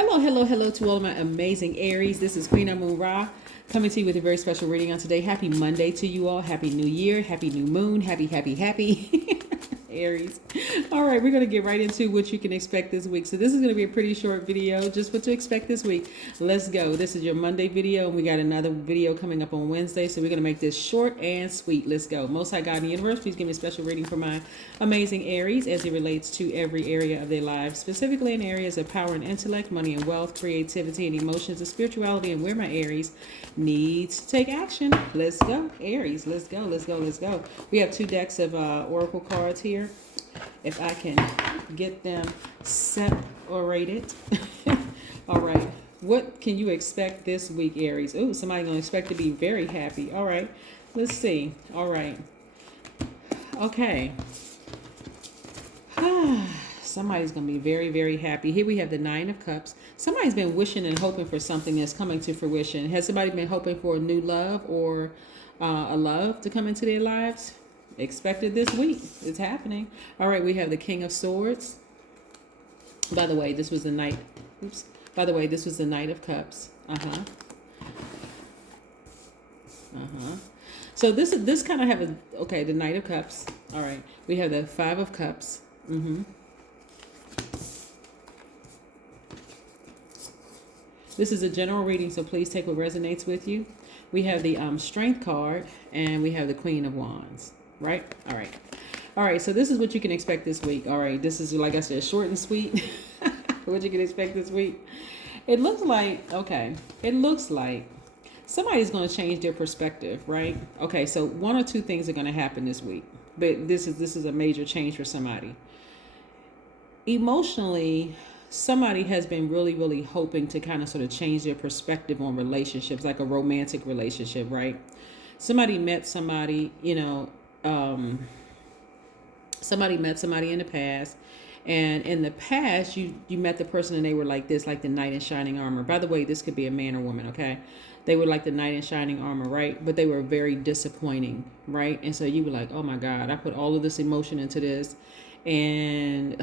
Hello, hello, hello to all of my amazing Aries. This is Queen Amun Ra coming to you with a very special reading on today. Happy Monday to you all. Happy New Year. Happy New Moon. Happy. Aries. All right, we're going to get right into what you can expect this week. So this is going to be a pretty short video, just what to expect this week. Let's go. This is your Monday video, and we got another video coming up on Wednesday. So we're going to make this short and sweet. Let's go. Most High God in the universe, please give me a special reading for my amazing Aries as it relates to every area of their lives, specifically in areas of power and intellect, money and wealth, creativity and emotions, and spirituality, and where my Aries needs to take action. Let's go, Aries. Let's go. Let's go. Let's go. We have two decks of oracle cards here. If I can get them separated. All right. What can you expect this week, Aries? Oh, somebody's going to expect to be very happy. All right. Let's see. All right. Okay. Somebody's going to be very, very happy. Here we have the Nine of Cups. Somebody's been wishing and hoping for something that's coming to fruition. Has somebody been hoping for a new love or a love to come into their lives? Expected this week. It's happening. All right, we have the King of Swords. By the way, this was the Knight. Oops. By the way, this was the Knight of Cups. So this kind of have a the Knight of Cups. All right, we have the Five of Cups. This is a general reading, so please take what resonates with you. We have the Strength card, and we have the Queen of Wands. Right? All right. So this is what you can expect this week. All right. This is, like I said, short and sweet. What you can expect this week. It looks like somebody's going to change their perspective, right? Okay. So one or two things are going to happen this week, but this is a major change for somebody. Emotionally, somebody has been really, really hoping to kind of sort of change their perspective on relationships, like a romantic relationship, right? Somebody met somebody, somebody met somebody in the past, and in the past you met the person and they were like this, like the knight in shining armor. By the way, this could be a man or woman, okay? They were like the knight in shining armor, right? But they were very disappointing, right? And so you were like, oh my God, I put all of this emotion into this and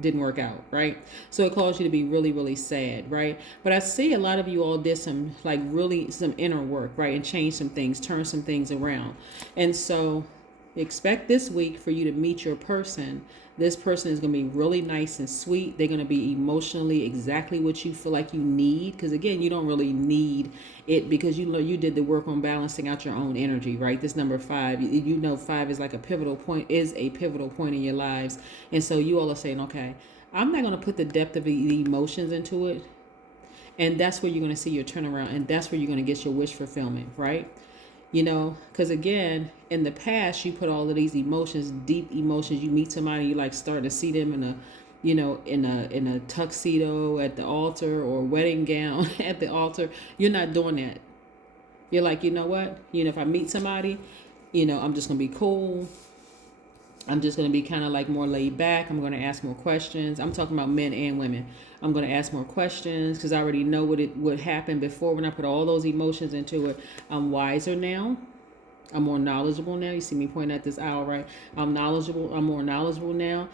didn't work out, right? So it caused you to be really, really sad, right? But I see a lot of you all did some inner work, right? And changed some things, turned some things around. And so expect this week for you to meet your person. This person is going to be really nice and sweet. They're going to be emotionally exactly what you feel like you need. Because again, you don't really need it because you did the work on balancing out your own energy, right? This number 5, you know, 5 is like a pivotal point in your lives. And so you all are saying, okay, I'm not going to put the depth of the emotions into it. And that's where you're going to see your turnaround. And that's where you're going to get your wish fulfillment, right? You know, because again, in the past, you put all of these emotions, deep emotions. You meet somebody, you like start to see them in a tuxedo at the altar or wedding gown at the altar. You're not doing that. You're like, you know what? If I meet somebody, I'm just gonna be cool. I'm just going to be kind of like more laid back. I'm going to ask more questions. I'm talking about men and women. I'm going to ask more questions because I already know what happened before when I put all those emotions into it. I'm wiser now. I'm more knowledgeable now. You see me pointing at this owl, right? I'm more knowledgeable now.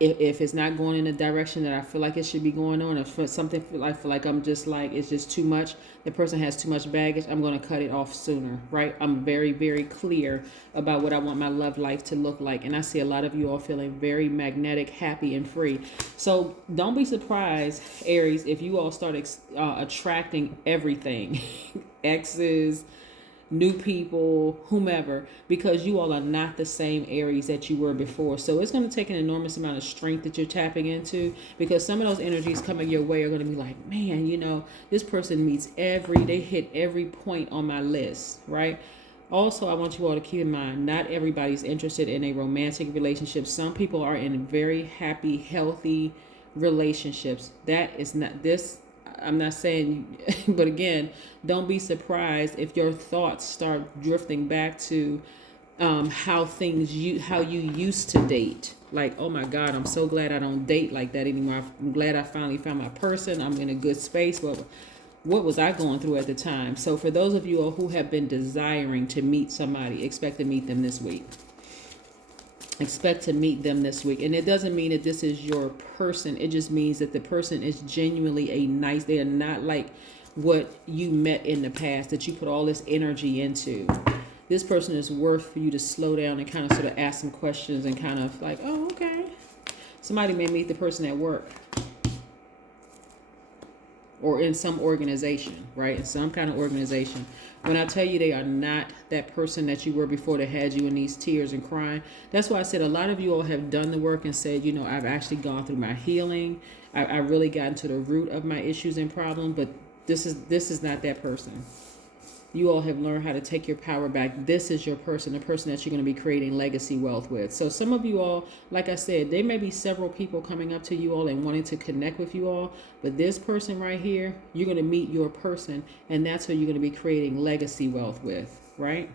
If it's not going in the direction that I feel like it should be going on, if something I feel like I'm just like, it's just too much, the person has too much baggage, I'm going to cut it off sooner, right? I'm very, very clear about what I want my love life to look like. And I see a lot of you all feeling very magnetic, happy, and free. So don't be surprised, Aries, if you all start attracting everything, exes, new people, whomever, because you all are not the same Aries that you were before. So it's going to take an enormous amount of strength that you're tapping into, because some of those energies coming your way are going to be like, man, this person they hit every point on my list, right? Also, I want you all to keep in mind, not everybody's interested in a romantic relationship. Some people are in very happy, healthy relationships. That is not this. I'm not saying, but again, don't be surprised if your thoughts start drifting back to how you used to date. Like, oh my God, I'm so glad I don't date like that anymore. I'm glad I finally found my person. I'm in a good space. But what was I going through at the time? So for those of you all who have been desiring to meet somebody, expect to meet them this week. Expect to meet them this week. And it doesn't mean that this is your person. It just means that the person is genuinely they are not like what you met in the past, that you put all this energy into. This person is worth for you to slow down and kind of sort of ask some questions and kind of like, oh, okay. Somebody may meet the person at work or in some organization, right? In some kind of organization. When I tell you they are not that person that you were before that had you in these tears and crying, that's why I said a lot of you all have done the work and said, you know, I've actually gone through my healing. I really gotten to the root of my issues and problems, but this is not that person. You all have learned how to take your power back. This is your person, the person that you're going to be creating legacy wealth with. So some of you all, like I said, there may be several people coming up to you all and wanting to connect with you all. But this person right here, you're going to meet your person. And that's who you're going to be creating legacy wealth with, right?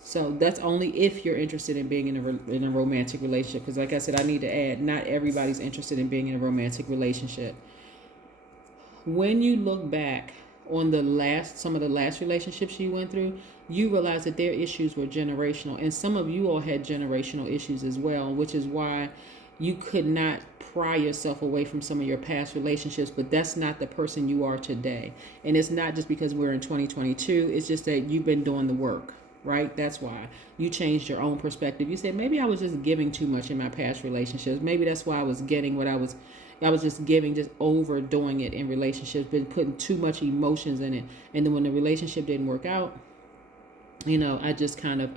So that's only if you're interested in being in a romantic relationship. Because like I said, I need to add, not everybody's interested in being in a romantic relationship. When you look back on some of the last relationships you went through, you realize that their issues were generational. And some of you all had generational issues as well, which is why you could not pry yourself away from some of your past relationships. But that's not the person you are today. And it's not just because we're in 2022. It's just that you've been doing the work, right? That's why you changed your own perspective. You said, maybe I was just giving too much in my past relationships. Maybe that's why I was getting what I was just giving, just overdoing it in relationships, been putting too much emotions in it. And then when the relationship didn't work out, you know, I just kind of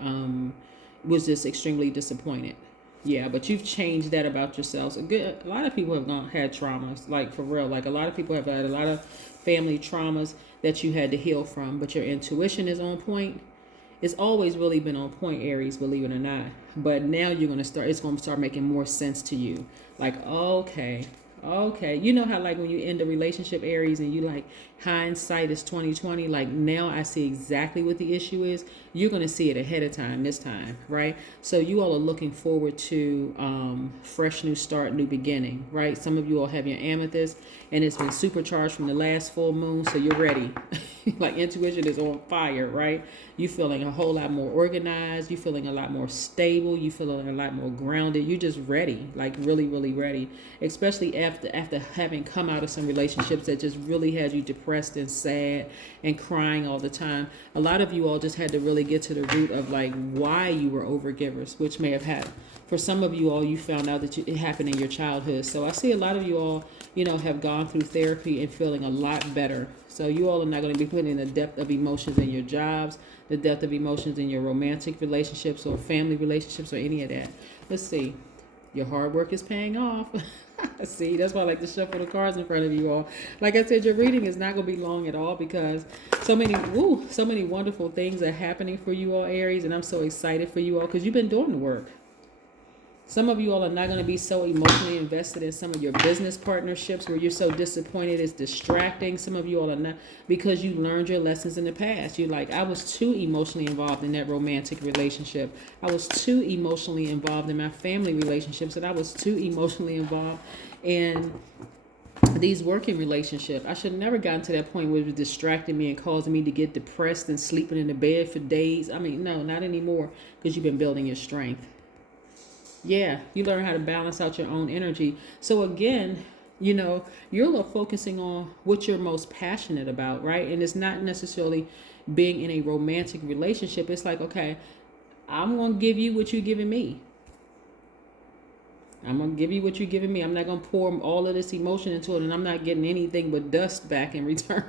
was just extremely disappointed. Yeah, but you've changed that about yourselves. A lot of people have had traumas, like for real. Like a lot of people have had a lot of family traumas that you had to heal from, but your intuition is on point. It's always really been on point, Aries, believe it or not. But now it's going to start making more sense to you. Like, okay. You know how like when you end a relationship, Aries, and you like hindsight is 2020, like now I see exactly what the issue is. You're going to see it ahead of time this time, right? So you all are looking forward to fresh new start, new beginning, right? Some of you all have your amethyst and it's been supercharged from the last full moon, so you're ready. Like intuition is on fire, right? You feeling a whole lot more organized. You feeling a lot more stable. You feeling a lot more grounded. You're just ready, like really, really ready. Especially after having come out of some relationships that just really had you depressed and sad and crying all the time. A lot of you all just had to really get to the root of like why you were overgivers, which may have had. For some of you all, you found out that it happened in your childhood. So I see a lot of you all, you know, have gone through therapy and feeling a lot better. So you all are not going to be putting in the depth of emotions in your jobs, the depth of emotions in your romantic relationships or family relationships or any of that. Let's see. Your hard work is paying off. See, that's why I like to shuffle the cards in front of you all. Like I said, your reading is not going to be long at all because so many wonderful things are happening for you all, Aries, and I'm so excited for you all because you've been doing the work. Some of you all are not going to be so emotionally invested in some of your business partnerships where you're so disappointed it's distracting. Some of you all are not, because you learned your lessons in the past. You're like, I was too emotionally involved in that romantic relationship. I was too emotionally involved in my family relationships, and I was too emotionally involved in these working relationships. I should have never gotten to that point where it was distracting me and causing me to get depressed and sleeping in the bed for days. I mean, no, not anymore, because you've been building your strength. Yeah, you learn how to balance out your own energy. So again, you know, you're focusing on what you're most passionate about, right? And it's not necessarily being in a romantic relationship. It's like, okay, I'm going to give you what you're giving me. I'm going to give you what you're giving me. I'm not going to pour all of this emotion into it, and I'm not getting anything but dust back in return.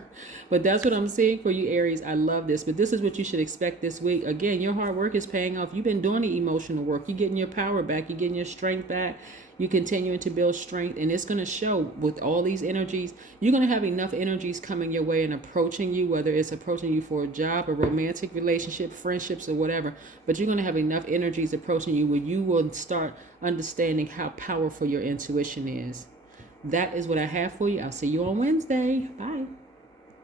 But that's what I'm seeing for you, Aries. I love this. But this is what you should expect this week. Again, your hard work is paying off. You've been doing the emotional work. You're getting your power back. You're getting your strength back. You're continuing to build strength, and it's going to show with all these energies. You're going to have enough energies coming your way and approaching you, whether it's approaching you for a job, a romantic relationship, friendships, or whatever. But you're going to have enough energies approaching you where you will start understanding how powerful your intuition is. That is what I have for you. I'll see you on Wednesday. Bye.